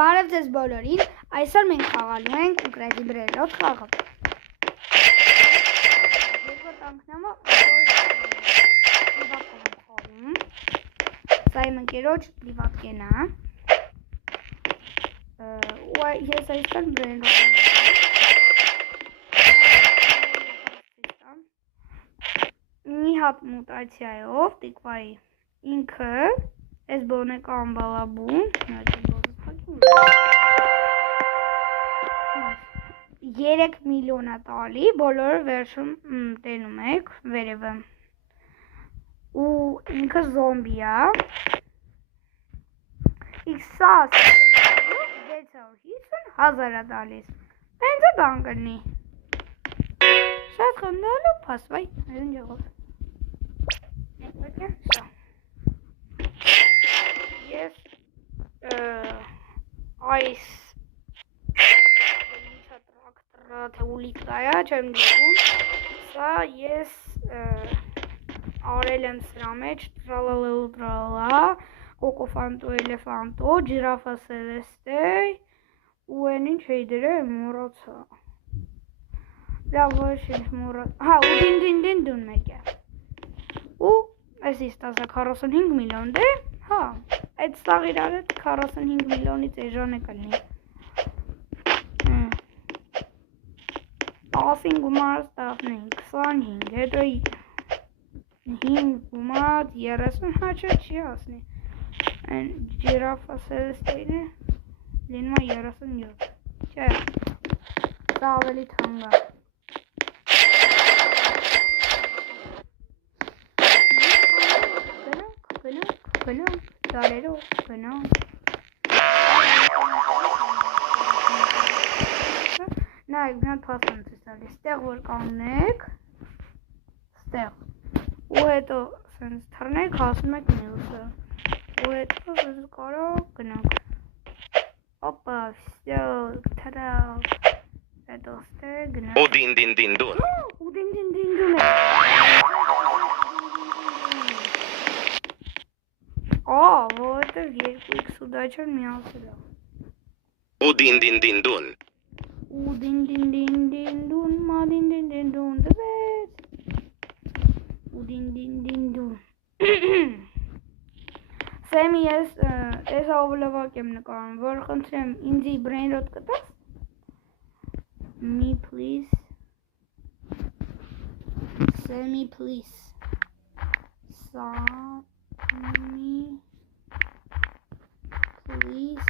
Բարև ձեզ բոլորին, այսօր մենք խաղալու ենք ուկրաինի բրենդոտ խաղը։ Երկրորդ անգամը լիվատկով ենք խաղում։ Սա իմ ընկերոջ լիվատկեն է։ Ու ես այստեղ բրենդոտ եմ։ Մի հատ մուտացիայով տիկվայի ինքը այս բոնեկը ամբալաբում 3 միլիոն է տալի, բոլորը վերջում տենում եք վերևը։ Ու ինքը զոմբի է։ Սա 650,000 է տալիս։ Հենց է բան կրնի։ Շատ խնդալու փասվայ, այդն ջեղով։ Ես այս թե ուլիկայա չեմ դիվում, սա ես արել եմ սրա մեջ տրալալա, կոկոֆանտո, էլեֆանտո, ջիրաֆա սելեստեյ, ու են ինչ էի դրել, մորացա։ Լավ, ոչ ինչ մորացա, հա, ու դին մեկ է։ Ու այս իստասա 45 միլիոն դե, հա, այդ սաղ իրար հետ 45 միլիոնից էժան է կլնի։ 10 գումար ստավնենք, 25, հետո 5 գումար 30, հա չէ չի հասնի, են ջիրաֆա սելեստեյն է, լինում է 37, չէ, սա ավելի թանկ է։ Գնանք, դարերով, գնանք։ Նայք, մի հատ փաստ եմ ցույց տալիս, ստեղ որ կանգնեք, ստեղ, ու հետո սենց թռնեք, հասնում եք մյուսը, ու հետո սենց կարով գնանք, օպա, վսյո, թրավ, հետո ստեղ գնանք, ու դին-դին-դին-դուն է, որովհետև 2x ու դաչան միացել է, ու դին-դին-դին-դուն, ու դին-դին-դին-դին-դուն, մա դին-դին-դին-դուն, դվեց, ու դին-դին-դին-դուն, Սեմի ես տեսա ովլավակ եմ նկարում, որ խնդրեմ ինձի բրենդոտ կտաս, me please, Սեմի please, Սամի please,